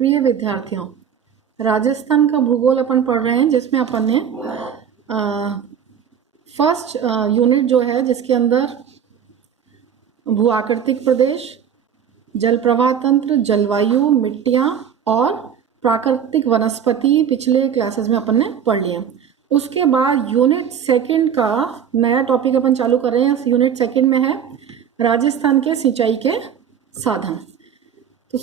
प्रिय विद्यार्थियों, राजस्थान का भूगोल अपन पढ़ रहे हैं, जिसमें अपन ने फर्स्ट यूनिट जो है जिसके अंदर भू आकृतिक प्रदेश, जल प्रवाह तंत्र, जलवायु, मिट्टियाँ और प्राकृतिक वनस्पति पिछले क्लासेस में अपन ने पढ़ लिया। उसके बाद यूनिट सेकंड का नया टॉपिक अपन चालू कर रहे हैं। यूनिट सेकंड में है राजस्थान के सिंचाई के साधन। तो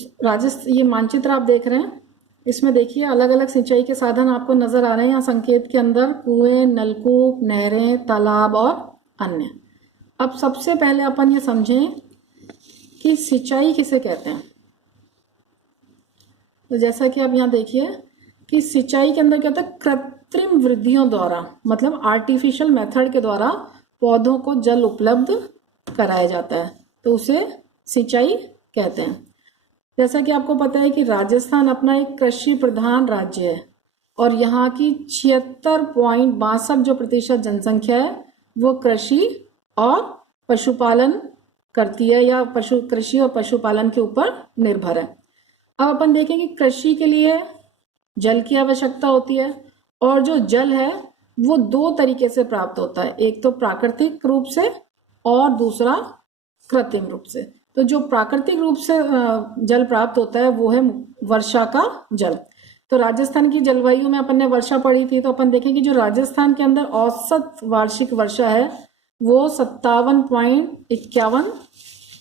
ये मानचित्र आप देख रहे हैं, इसमें देखिए अलग अलग सिंचाई के साधन आपको नजर आ रहे हैं। यहाँ संकेत के अंदर कुएं, नलकूप, नहरें, तालाब और अन्य। अब सबसे पहले अपन ये समझें कि सिंचाई किसे कहते हैं। तो जैसा कि आप यहाँ देखिए कि सिंचाई के अंदर क्या होता है, कृत्रिम वृद्धियों द्वारा, मतलब आर्टिफिशियल मेथड के द्वारा पौधों को जल उपलब्ध कराया जाता है, तो उसे सिंचाई कहते हैं। जैसा कि आपको पता है कि राजस्थान अपना एक कृषि प्रधान राज्य है और यहाँ की 76.62 जो प्रतिशत जनसंख्या है वो कृषि और पशुपालन करती है या कृषि और पशुपालन के ऊपर निर्भर है। अब अपन देखेंगे कृषि के लिए जल की आवश्यकता होती है और जो जल है वो दो तरीके से प्राप्त होता है, एक तो प्राकृतिक रूप से और दूसरा कृत्रिम रूप से। तो जो प्राकृतिक रूप से जल प्राप्त होता है वो है वर्षा का जल। तो राजस्थान की जलवायु में अपन ने वर्षा पढ़ी थी, तो अपन देखेंगे जो राजस्थान के अंदर औसत वार्षिक वर्षा है वो 57.51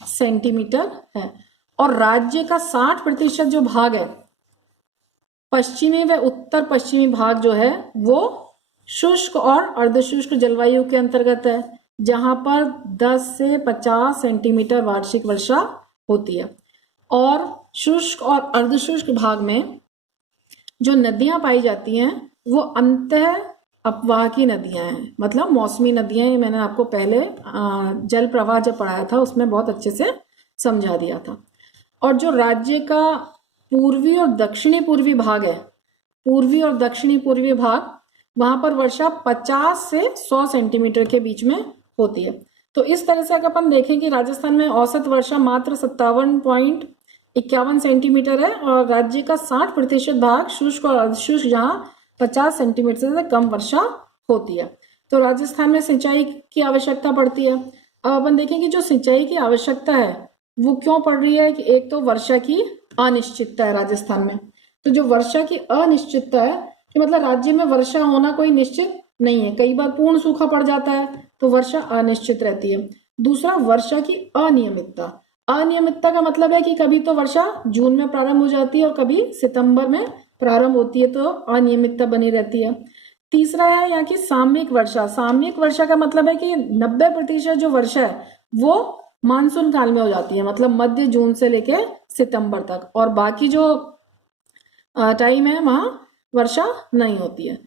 सेंटीमीटर है और राज्य का 60% जो भाग है, पश्चिमी व उत्तर पश्चिमी भाग जो है वो शुष्क और अर्धशुष्क जलवायु के अंतर्गत है, जहां पर 10 से 50 सेंटीमीटर वार्षिक वर्षा होती है। और शुष्क और अर्धशुष्क भाग में जो नदियां पाई जाती हैं वो अंतः अपवाहकी नदियां हैं, मतलब मौसमी नदियां। ये मैंने आपको पहले जल प्रवाह जब पढ़ाया था उसमें बहुत अच्छे से समझा दिया था। और जो राज्य का पूर्वी और दक्षिणी पूर्वी भाग है, पूर्वी और दक्षिणी पूर्वी भाग, वहां पर वर्षा 50 से 100 सेंटीमीटर के बीच में होती है। तो इस तरह से अगर अपन देखें कि राजस्थान में औसत वर्षा मात्र 57.51 सेंटीमीटर है और राज्य का 60% भाग शुष्क और अर्धशुष्क, जहां 50 सेंटीमीटर से कम वर्षा होती है। तो राजस्थान में सिंचाई की आवश्यकता पड़ती है। अब अपन देखें कि जो सिंचाई की आवश्यकता है वो क्यों पड़ रही है कि एक तो वर्षा की अनिश्चितता है राजस्थान में। तो जो वर्षा की अनिश्चितता है कि मतलब राज्य में वर्षा होना कोई निश्चित नहीं है, कई बार पूर्ण सूखा पड़ जाता है, तो वर्षा अनिश्चित रहती है। दूसरा, वर्षा की अनियमितता। अनियमितता का मतलब है कि कभी तो वर्षा जून में प्रारंभ हो जाती है और कभी सितंबर में प्रारंभ होती है, तो अनियमितता बनी रहती है। तीसरा है यहाँ की सामयिक वर्षा। सामयिक वर्षा का मतलब है कि 90% जो वर्षा है वो मानसून काल में हो जाती है, मतलब मध्य जून से लेके सितंबर तक, और बाकी जो टाइम है वहां वर्षा नहीं होती है।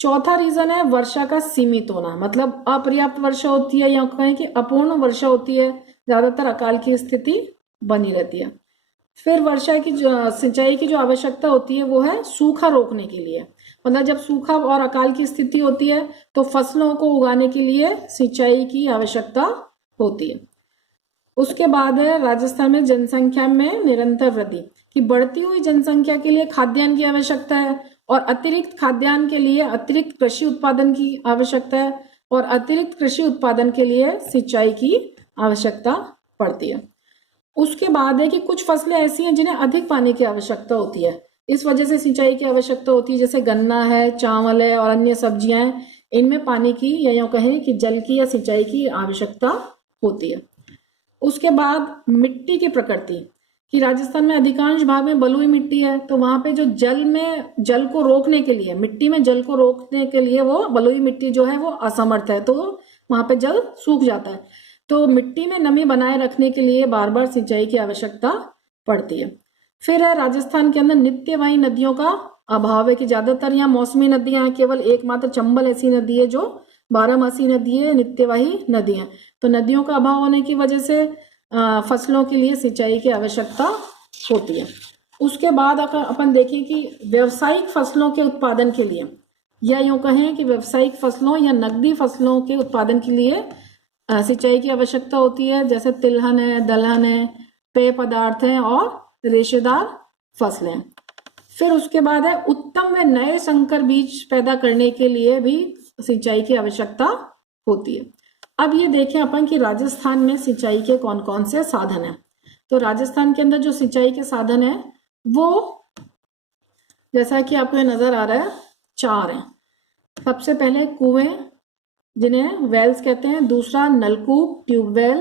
चौथा रीजन है वर्षा का सीमित होना, मतलब अपर्याप्त वर्षा होती है या कहें कि अपूर्ण वर्षा होती है, ज्यादातर अकाल की स्थिति बनी रहती है। फिर वर्षा की सिंचाई की जो आवश्यकता होती है वो है सूखा रोकने के लिए, मतलब जब सूखा और अकाल की स्थिति होती है तो फसलों को उगाने के लिए सिंचाई की आवश्यकता होती है। उसके बाद है राजस्थान में जनसंख्या में निरंतर वृद्धि, कि बढ़ती हुई जनसंख्या के लिए खाद्यान्न की आवश्यकता है और अतिरिक्त खाद्यान्न के लिए अतिरिक्त कृषि उत्पादन की आवश्यकता है और अतिरिक्त कृषि उत्पादन के लिए सिंचाई की आवश्यकता पड़ती है। उसके बाद है कि कुछ फसलें ऐसी हैं जिन्हें अधिक पानी की आवश्यकता होती है, इस वजह से सिंचाई की आवश्यकता होती है, जैसे गन्ना है, चावल है और अन्य सब्जियां हैं। इनमें पानी की या यूं कहें कि जल की या सिंचाई की आवश्यकता होती है। उसके बाद मिट्टी की प्रकृति, कि राजस्थान में अधिकांश भाग में बलुई मिट्टी है, तो वहां पे जो जल को रोकने के लिए, मिट्टी में जल को रोकने के लिए वो बलुई मिट्टी जो है वो असमर्थ है, तो वहां पे जल सूख जाता है। तो मिट्टी में नमी बनाए रखने के लिए बार बार सिंचाई की आवश्यकता पड़ती है। फिर है राजस्थान के अंदर नित्यवाही नदियों का अभाव है, कि ज्यादातर यहाँ मौसमी नदियां हैं, केवल एकमात्र चंबल ऐसी नदी है जो 12मासी नदी है, नित्यवाही नदी है। तो नदियों का अभाव होने की वजह से फसलों के लिए सिंचाई की आवश्यकता होती है। उसके बाद अगर अपन देखें कि व्यावसायिक फसलों के उत्पादन के लिए, या यूं कहें कि व्यावसायिक फसलों या नकदी फसलों के उत्पादन के लिए सिंचाई की आवश्यकता होती है, जैसे तिलहन है, दलहन है, पेय पदार्थ है और रेशेदार फसलें। फिर उसके बाद है उत्तम व नए संकर बीज पैदा करने के लिए भी सिंचाई की आवश्यकता होती है। अब ये देखें अपन कि राजस्थान में सिंचाई के कौन कौन से साधन हैं। तो राजस्थान के अंदर जो सिंचाई के साधन है वो जैसा कि आपको नजर आ रहा है 4 हैं। सबसे पहले कुएं जिन्हें वेल्स कहते हैं, दूसरा नलकूप ट्यूबवेल,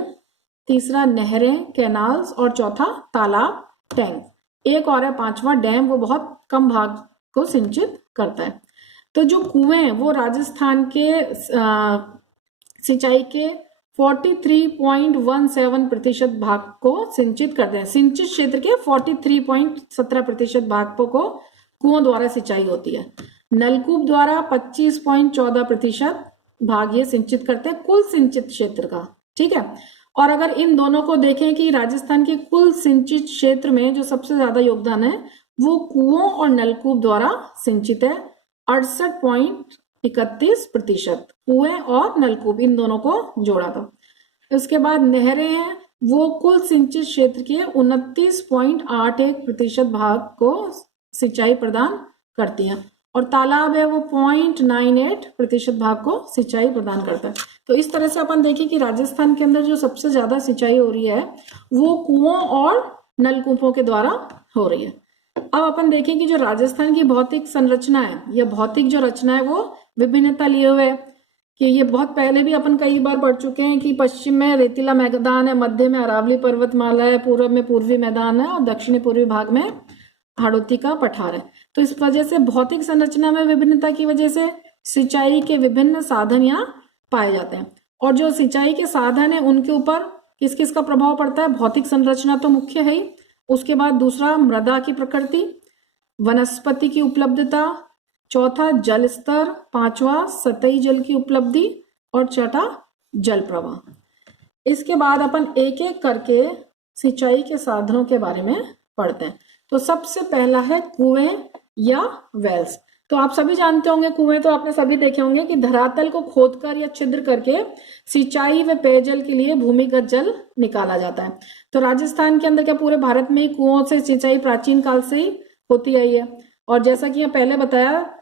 तीसरा नहरें कैनाल्स और चौथा तालाब टैंक। एक और है 5वां डैम, वो बहुत कम भाग को सिंचित करता है। तो जो कुएं हैं वो राजस्थान के सिंचाई के 43.17% भाग को सिंचित करते हैं। सिंचित क्षेत्र के 43.17% भाग को कुओं द्वारा सिंचाई होती है। नलकूप द्वारा 25.14% भाग ये सिंचित करते हैं कुल सिंचित क्षेत्र का, ठीक है। और अगर इन दोनों को देखें कि राजस्थान के कुल सिंचित क्षेत्र में जो सबसे ज्यादा योगदान है वो कुओं और नलकूप द्वारा सिंचित है, 68.31%। कुएं और नलकूप इन दोनों को जोड़ा था। उसके बाद नहरें हैं, वो कुल सिंचित क्षेत्र के 29.81% भाग को सिंचाई प्रदान करती हैं। और तालाब है वो 0.98% भाग को सिंचाई प्रदान करता है। तो इस तरह से अपन देखें कि राजस्थान के अंदर जो सबसे ज्यादा सिंचाई हो रही है वो कुओं और नलकूपों के द्वारा हो रही है। अब अपन देखें कि जो राजस्थान की भौतिक संरचना है या भौतिक जो रचना है वो विभिन्नता लिए हुए है कि ये बहुत पहले भी अपन कई बार पढ़ चुके हैं कि पश्चिम में रेतीला मैदान है, मध्य में अरावली पर्वतमाला है, पूर्व में पूर्वी मैदान है और दक्षिणी पूर्वी भाग में हाड़ौती का पठार है। तो इस वजह से भौतिक संरचना में विभिन्नता की वजह से सिंचाई के विभिन्न साधन यहाँ पाए जाते हैं। और जो सिंचाई के साधन है उनके ऊपर किस किस का प्रभाव पड़ता है? भौतिक संरचना तो मुख्य है ही, उसके बाद दूसरा मृदा की प्रकृति, वनस्पति की उपलब्धता, चौथा जल स्तर, 5वां सतही जल की उपलब्धि और छठा जल प्रवाह। इसके बाद अपन एक एक करके सिंचाई के साधनों के बारे में पढ़ते हैं। तो सबसे पहला है कुएं या वेल्स। तो आप सभी जानते होंगे कुएं तो आपने सभी देखे होंगे कि धरातल को खोदकर या छिद्र करके सिंचाई व पेयजल के लिए भूमिगत जल निकाला जाता है। तो राजस्थान के अंदर क्या पूरे भारत में ही कुओं से सिंचाई प्राचीन काल से ही होती आई है। और जैसा कि यहाँ पहले बताया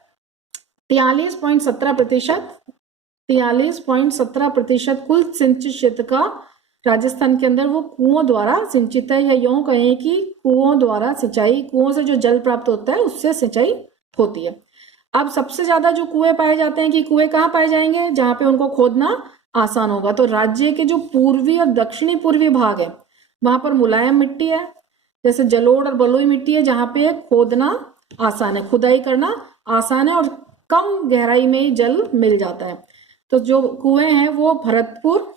43.17% कुल सिंचित क्षेत्र का राजस्थान के अंदर वो कुओं द्वारा सिंचित है, या यूं कहें कि कुओं द्वारा सिंचाई, कुओं से जो जल प्राप्त होता है उससे सिंचाई होती है। अब सबसे ज्यादा जो कुएं पाए जाते हैं कि कुएं कहाँ पाए जाएंगे? जहां पे उनको खोदना आसान होगा। तो राज्य के जो पूर्वी और दक्षिणी पूर्वी भाग है वहां पर मुलायम मिट्टी है, जैसे जलोढ़ और बलुई मिट्टी है जहां पे खोदना आसान है, खुदाई करना आसान है और कम गहराई में ही जल मिल जाता है। तो जो कुएं हैं वो भरतपुर,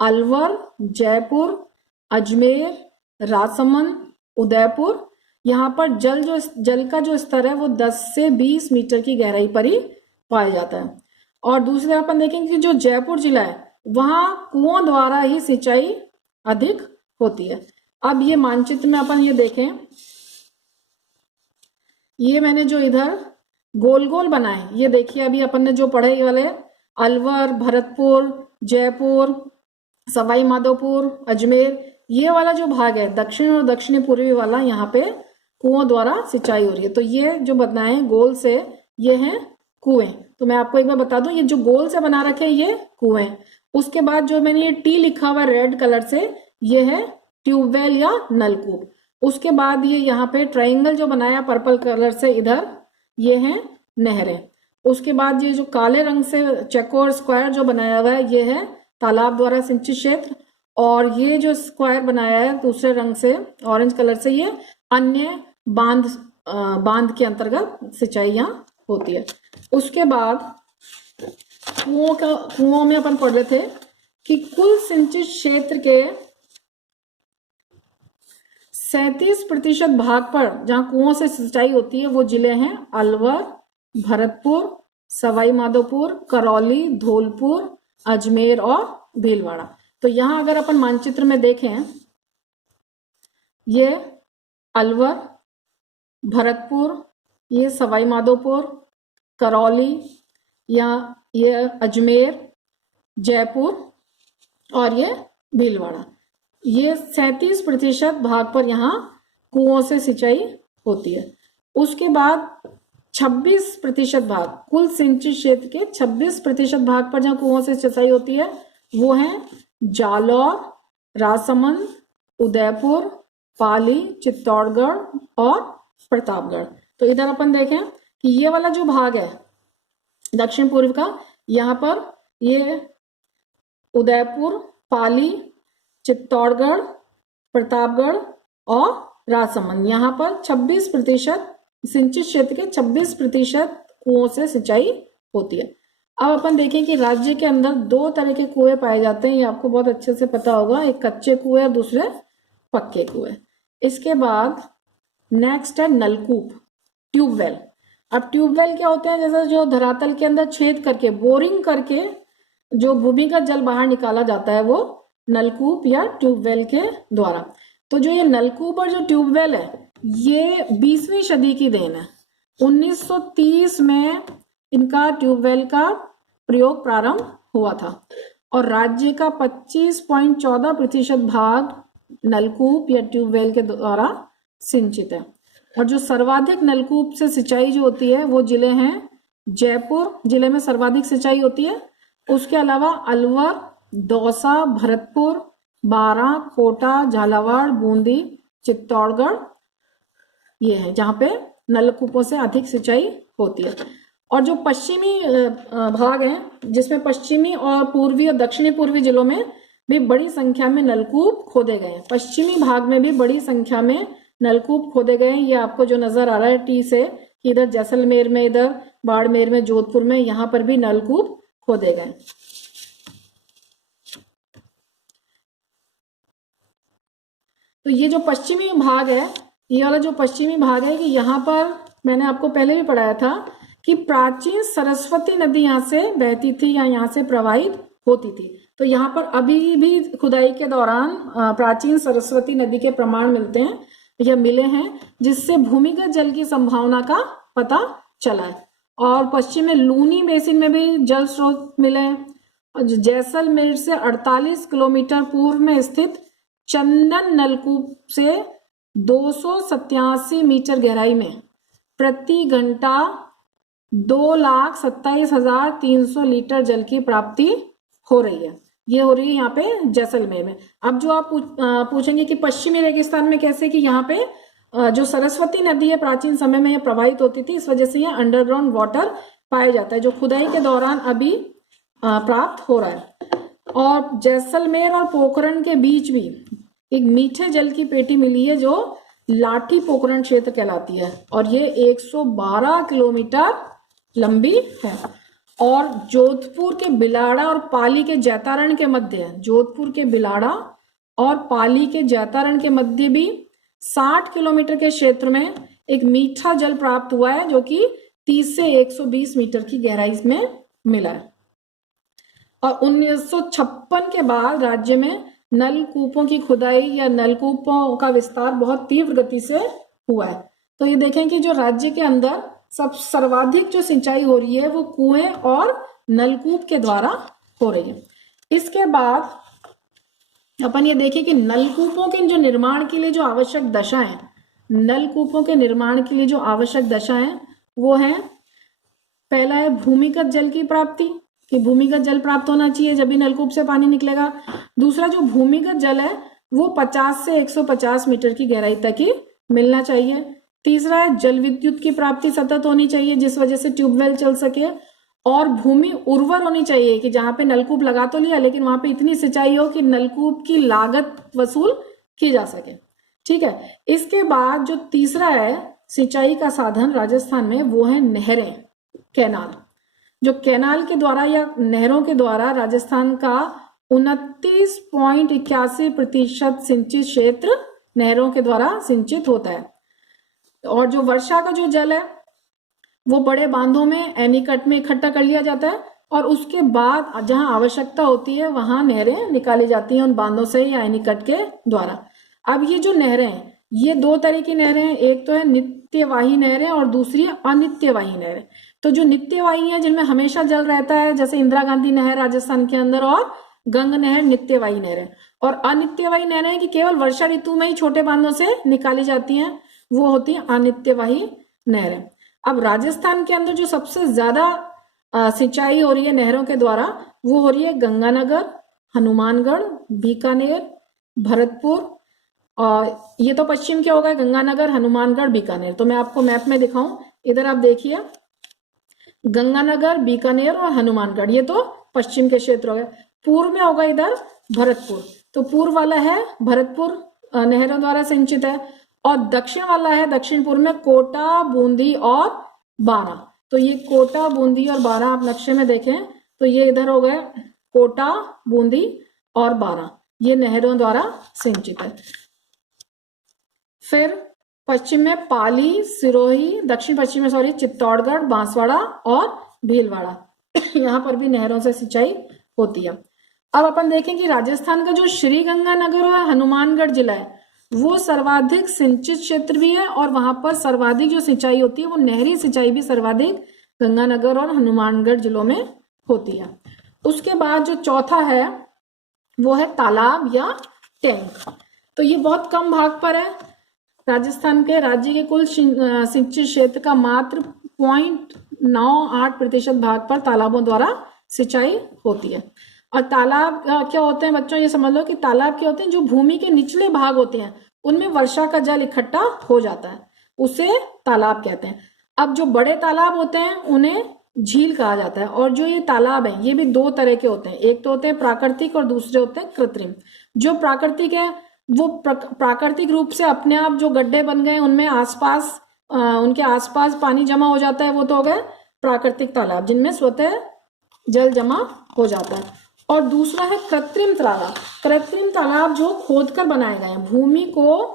अलवर, जयपुर, अजमेर, राजसमंद, उदयपुर, यहाँ पर जल का जो स्तर है वो 10 से 20 मीटर की गहराई पर ही पाया जाता है। और दूसरी तरफ अपन देखेंगे कि जो जयपुर जिला है वहां कुओं द्वारा ही सिंचाई अधिक होती है। अब ये मानचित्र में अपन ये देखें, ये मैंने जो इधर गोल गोल बनाए, ये देखिए अभी अपन ने जो पढ़े ये वाले अलवर, भरतपुर, जयपुर, सवाई माधोपुर, अजमेर, ये वाला जो भाग है दक्षिण और दक्षिणी पूर्वी वाला, यहाँ पे कुओं द्वारा सिंचाई हो रही है। तो ये जो बनाए गोल से ये हैं कुएं। तो मैं आपको एक बार बता दूं, ये जो गोल से बना रखे ये कुएं। उसके बाद जो मैंने ये टी लिखा हुआ रेड कलर से, ये है ट्यूबवेल या नलकूप। उसके बाद ये यहाँ पे ट्राइंगल जो बनाया पर्पल कलर से इधर, ये है नहरें। उसके बाद ये जो काले रंग से चेकोर स्क्वायर जो बनाया हुआ है ये है तालाब द्वारा सिंचित क्षेत्र। और ये जो स्क्वायर बनाया है दूसरे रंग से ऑरेंज कलर से, ये अन्य बांध के अंतर्गत सिंचाई यहाँ होती है। उसके बाद कुओं में अपन पढ़ रहे थे कि कुल सिंचित क्षेत्र के 37% भाग पर जहां कुओं से सिंचाई होती है वो जिले हैं अलवर, भरतपुर, सवाई माधोपुर, करौली, धौलपुर, अजमेर और भीलवाड़ा। तो यहां अगर अपन मानचित्र में देखें, ये अलवर, भरतपुर, ये सवाई माधोपुर, करौली, या ये अजमेर, जयपुर और ये भीलवाड़ा, ये 37% भाग पर यहाँ कुओं से सिंचाई होती है। उसके बाद 26% भाग, कुल सिंचित क्षेत्र के 26% भाग पर जहां कुओं से सिंचाई होती है वो है जालौर, राजसमंद, उदयपुर, पाली, चित्तौड़गढ़ और प्रतापगढ़। तो इधर अपन देखें कि ये वाला जो भाग है दक्षिण पूर्व का, यहाँ पर ये उदयपुर, पाली, चित्तौड़गढ़, प्रतापगढ़ और राजसमंद, यहाँ पर 26% सिंचित क्षेत्र के 26% कुओं से सिंचाई होती है। अब अपन देखें कि राज्य के अंदर दो तरह के कुएं पाए जाते हैं, ये आपको बहुत अच्छे से पता होगा, एक कच्चे कुएं और दूसरे पक्के कुएं। इसके बाद नेक्स्ट है नलकूप, ट्यूबवेल। अब ट्यूबवेल क्या होते हैं, जैसे जो धरातल के अंदर छेद करके बोरिंग करके जो भूमिगत जल बाहर निकाला जाता है वो नलकूप या ट्यूबवेल के द्वारा। तो जो ये नलकूप और जो ट्यूबवेल है ये 20वीं सदी की देन है। 1930 में इनका ट्यूबवेल का प्रयोग प्रारंभ हुआ था और राज्य का 25.14% भाग नलकूप या ट्यूबवेल के द्वारा सिंचित है। और जो सर्वाधिक नलकूप से सिंचाई जो होती है वो जिले हैं जयपुर जिले में सर्वाधिक सिंचाई होती है, उसके अलावा अलवर, दौसा, भरतपुर, बारां, कोटा, झालावाड़, बूंदी, चित्तौड़गढ़ ये है जहां पे नलकूपों से अधिक सिंचाई होती है। और जो पश्चिमी भाग है जिसमें पश्चिमी और पूर्वी और दक्षिणी पूर्वी जिलों में भी बड़ी संख्या में नलकूप खोदे गए हैं। पश्चिमी भाग में भी बड़ी संख्या में नलकूप खोदे गए हैं। ये आपको जो नजर आ रहा है टी से कि इधर जैसलमेर में, इधर बाड़मेर में, जोधपुर में, यहाँ पर भी नलकूप खोदे गए। तो ये जो पश्चिमी भाग है, ये वाला जो पश्चिमी भाग है कि यहाँ पर मैंने आपको पहले भी पढ़ाया था कि प्राचीन सरस्वती नदी यहाँ से बहती थी या यहाँ से प्रवाहित होती थी। तो यहाँ पर अभी भी खुदाई के दौरान प्राचीन सरस्वती नदी के प्रमाण मिलते हैं या मिले हैं, जिससे भूमिगत जल की संभावना का पता चला है। और पश्चिम में लूनी बेसिन में भी जल स्रोत मिले हैं। और जैसलमेर से 48 किलोमीटर पूर्व में स्थित चंदन नलकूप से 287 मीटर गहराई में प्रति घंटा 2,27,300 लीटर जल की प्राप्ति हो रही है। ये हो रही है यहाँ पे जैसलमेर में। अब जो आप पूछेंगे कि पश्चिमी रेगिस्तान में कैसे, कि यहाँ पे जो सरस्वती नदी है प्राचीन समय में यह प्रवाहित होती थी, इस वजह से यह अंडरग्राउंड वाटर पाया जाता है जो खुदाई के दौरान अभी प्राप्त हो रहा है। और जैसलमेर और पोखरण के बीच भी एक मीठे जल की पेटी मिली है जो लाठी पोखरण क्षेत्र कहलाती है और ये 112 किलोमीटर लंबी है। और जोधपुर के बिलाड़ा और पाली के जैतारण के मध्य है, जोधपुर के बिलाड़ा और पाली के जैतारण के मध्य भी 60 किलोमीटर के क्षेत्र में एक मीठा जल प्राप्त हुआ है जो कि 30 से 120 मीटर की गहराई में मिला है। और 1956 के बाद राज्य में नलकूपों की खुदाई या नलकूपों का विस्तार बहुत तीव्र गति से हुआ है। तो ये देखें कि जो राज्य के अंदर सब सर्वाधिक जो सिंचाई हो रही है वो कुएं और नलकूप के द्वारा हो रही है। इसके बाद अपन ये देखें कि नलकूपों के जो निर्माण के लिए जो आवश्यक दशा है, नलकूपों के निर्माण के लिए जो आवश्यक दशा है वो है, पहला है भूमिगत जल की प्राप्ति, कि भूमिगत जल प्राप्त होना चाहिए जब भी नलकूप से पानी निकलेगा। दूसरा जो भूमिगत जल है वो 50 से 150 मीटर की गहराई तक ही मिलना चाहिए। तीसरा है जल विद्युत की प्राप्ति सतत होनी चाहिए जिस वजह से ट्यूबवेल चल सके। और भूमि उर्वर होनी चाहिए कि जहां पे नलकूप लगा तो लिया लेकिन वहां पे इतनी सिंचाई हो कि नलकूप की लागत वसूल की जा सके। ठीक है। इसके बाद जो तीसरा है सिंचाई का साधन राजस्थान में वो है नहरें, कैनाल। जो कैनाल के द्वारा या नहरों के द्वारा राजस्थान का 29.81% सिंचित क्षेत्र नहरों के द्वारा सिंचित होता है। और जो वर्षा का जो जल है वो बड़े बांधों में एनीकट में इकट्ठा कर लिया जाता है और उसके बाद जहां आवश्यकता होती है वहां नहरें निकाली जाती हैं उन बांधों से या एनीकट के द्वारा। अब ये जो नहरें हैं ये दो तरह की नहरें हैं, एक तो है नित्यवाही नहरें और दूसरी अनित्यवाही नहरें। तो जो नित्यवाही है जिनमें हमेशा जल रहता है जैसे इंदिरा गांधी नहर राजस्थान के अंदर और गंग नहर नित्यवाही नहरें, और अनित्यवाही नहरें कि केवल वर्षा ऋतु में ही छोटे बांधों से निकाली जाती हैं वो होती है अनित्यवाही नहरें। अब राजस्थान के अंदर जो सबसे ज्यादा सिंचाई हो रही है नहरों के द्वारा वो हो रही है गंगानगर, हनुमानगढ़, बीकानेर, भरतपुर। और ये तो पश्चिम के हो गए, गंगानगर, हनुमानगढ़, बीकानेर। तो मैं आपको मैप में दिखाऊं, इधर आप देखिए गंगानगर, बीकानेर और हनुमानगढ़, ये तो पश्चिम के क्षेत्र हो गए। पूर्व में होगा इधर भरतपुर, तो पूर्व वाला है भरतपुर नहरों द्वारा सिंचित है। और दक्षिण वाला है, दक्षिण पूर्व में कोटा, बूंदी और बारां। तो ये कोटा, बूंदी और बारां आप नक्शे में देखें तो ये इधर हो गए कोटा, बूंदी और बारां, ये नहरों द्वारा सिंचित है। फिर पश्चिम में पाली, सिरोही, दक्षिण पश्चिम में सॉरी चित्तौड़गढ़, बांसवाड़ा और भीलवाड़ा, यहाँ पर भी नहरों से सिंचाई होती है। अब अपन देखें कि राजस्थान का जो श्रीगंगानगर और हनुमानगढ़ जिला है वो सर्वाधिक सिंचित क्षेत्र भी है और वहां पर सर्वाधिक जो सिंचाई होती है वो नहरी सिंचाई भी सर्वाधिक गंगानगर और हनुमानगढ़ जिलों में होती है। उसके बाद जो चौथा है वो है तालाब या टैंक। तो ये बहुत कम भाग पर है। राजस्थान के राज्य के कुल सिंचित क्षेत्र का मात्र 0.98% भाग पर तालाबों द्वारा सिंचाई होती है। और तालाब क्या होते हैं बच्चों, ये समझ लो कि तालाब क्या होते हैं, जो भूमि के निचले भाग होते हैं उनमें वर्षा का जल इकट्ठा हो जाता है, उसे तालाब कहते हैं। अब जो बड़े तालाब होते हैं उन्हें झील कहा जाता है। और जो ये तालाब है ये भी दो तरह के होते हैं, एक तो होते हैं प्राकृतिक और दूसरे होते हैं कृत्रिम। जो प्राकृतिक है वो प्राकृतिक रूप से अपने आप जो गड्ढे बन गए उनमें आसपास उनके आसपास पानी जमा हो जाता है, वो तो हो गए प्राकृतिक तालाब जिनमें स्वतः जल जमा हो जाता है। और दूसरा है कृत्रिम तालाब। कृत्रिम तालाब जो खोदकर बनाए गए हैं, भूमि को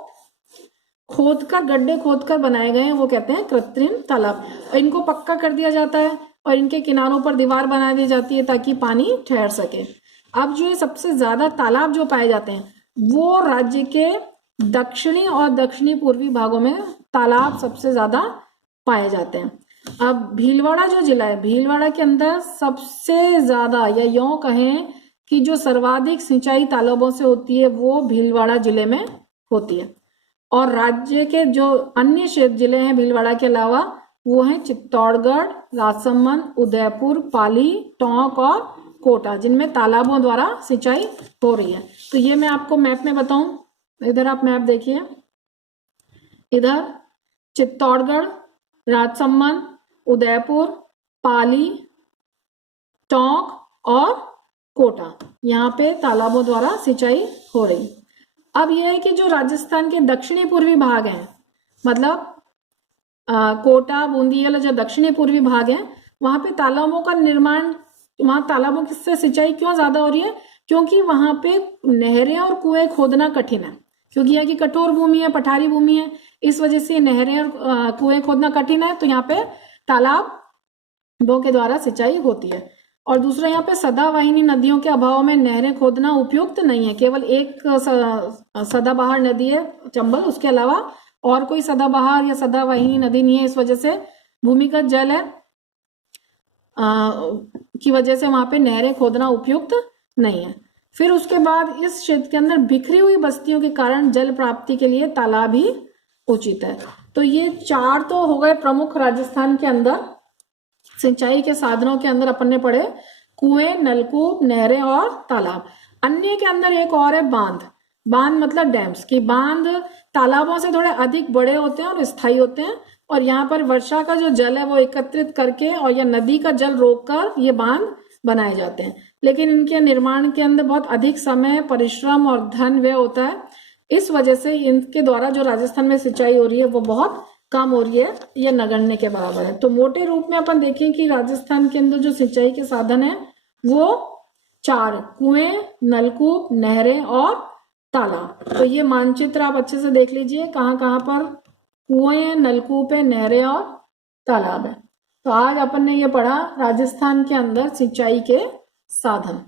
खोदकर, गड्ढे खोदकर बनाए गए हैं, वो कहते हैं कृत्रिम तालाब। इनको पक्का कर दिया जाता है और इनके किनारों पर दीवार बना दी जाती है ताकि पानी ठहर सके। अब जो ये सबसे ज्यादा तालाब जो पाए जाते हैं वो राज्य के दक्षिणी और दक्षिणी पूर्वी भागों में तालाब सबसे ज्यादा पाए जाते हैं। अब भीलवाड़ा जो जिला है, भीलवाड़ा के अंदर सबसे ज्यादा या यूं कहें कि जो सर्वाधिक सिंचाई तालाबों से होती है वो भीलवाड़ा जिले में होती है। और राज्य के जो अन्य क्षेत्र जिले हैं भीलवाड़ा के अलावा वो हैं चित्तौड़गढ़, राजसमंद, उदयपुर, पाली, टोंक और कोटा, जिनमें तालाबों द्वारा सिंचाई हो रही है। तो ये मैं आपको मैप में बताऊं, इधर आप मैप देखिए, इधर चित्तौड़गढ़, राजसमंद, उदयपुर, पाली, टोंक और कोटा, यहाँ पे तालाबों द्वारा सिंचाई हो रही। अब यह है कि जो राजस्थान के दक्षिणी पूर्वी भाग हैं, मतलब कोटा, बूंदी वाला जो दक्षिणी पूर्वी भाग है वहां पे तालाबों का निर्माण, वहां तालाबों से सिंचाई क्यों ज्यादा हो रही है, क्योंकि वहां पे नहरें और कुएं खोदना कठिन है, क्योंकि यहाँ की कठोर भूमि है, पठारी भूमि है, इस वजह से नहरें और कुएं खोदना कठिन है। तो यहाँ पे तालाबों के द्वारा सिंचाई होती है। और दूसरा यहाँ पे सदावाहिनी नदियों के अभाव में नहरें खोदना उपयुक्त नहीं है। केवल एक सदाबहार नदी है चंबल, उसके अलावा और कोई सदाबहार या सदावाहिनी नदी नहीं है। इस वजह से भूमिगत जल है की वजह से वहां पे नहरें खोदना उपयुक्त नहीं है। फिर उसके बाद इस क्षेत्र के अंदर बिखरी हुई बस्तियों के कारण जल प्राप्ति के लिए तालाब ही उचित है। तो ये चार तो हो गए प्रमुख राजस्थान के अंदर सिंचाई के साधनों के अंदर अपन ने पढ़े, कुएं, नलकूप, नहरें और तालाब। अन्य के अंदर एक और है बांध। बांध मतलब डैम्स, की बांध तालाबों से थोड़े अधिक बड़े होते हैं और स्थायी होते हैं, और यहाँ पर वर्षा का जो जल है वो एकत्रित करके और या नदी का जल रोककर ये बांध बनाए जाते हैं। लेकिन इनके निर्माण के अंदर बहुत अधिक समय, परिश्रम और धन व्यय होता है। इस वजह से इनके द्वारा जो राजस्थान में सिंचाई हो रही है वो बहुत कम हो रही है, यह नगण्य के बराबर है। तो मोटे रूप में अपन देखें कि राजस्थान के अंदर जो सिंचाई के साधन है वो चार, कुएं, नलकूप, नहरें और तालाब। तो ये मानचित्र आप अच्छे से देख लीजिए, कहाँ कहाँ पर कुएं, नलकूप है, नहरें और तालाब है। तो आज अपन ने ये पढ़ा राजस्थान के अंदर सिंचाई के साधन।